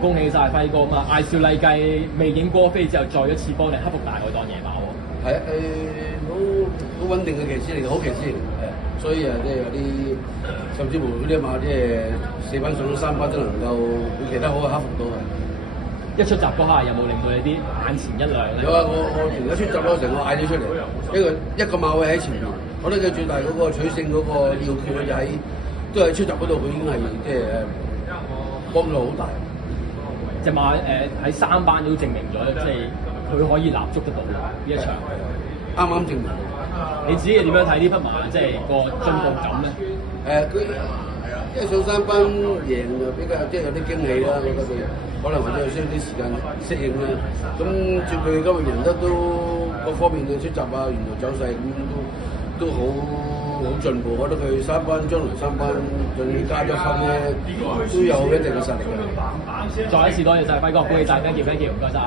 恭喜晒輝哥嘛！艾少麗計未影過飛之後，再一次幫你克服大海當夜馬喎。係啊，好穩定嘅騎師嚟嘅，好騎師嚟嘅，所以啊，即係有啲甚至乎嗰啲馬即係4班上到3班都能夠佢騎得好啊，克服到啊！一出閘嗰下有冇令到你啲眼前一亮咧？有啊，我一出閘嗰陣，我嗌咗出嚟，一個馬位喺前面，我覺得佢最大嗰個取勝嗰個要訣就都喺出閘嗰度，佢已經係即係幫助好大。隻馬喺3班都證明咗，即係佢可以立足得到呢一場。啱啱證明。你自己點樣睇呢匹馬？即係個進步感咧？佢因為上3班贏就比較即係有啲驚喜啦，我覺得佢可能佢都需要啲時間適應啦。咁照佢今日贏得都各方面嘅出閘啊、沿途走勢咁都好進步。我覺得佢3班將來3班仲要加咗分咧，都有一定嘅實力嘅。再一次多謝晒輝哥，恭喜晒，thank you，唔該晒。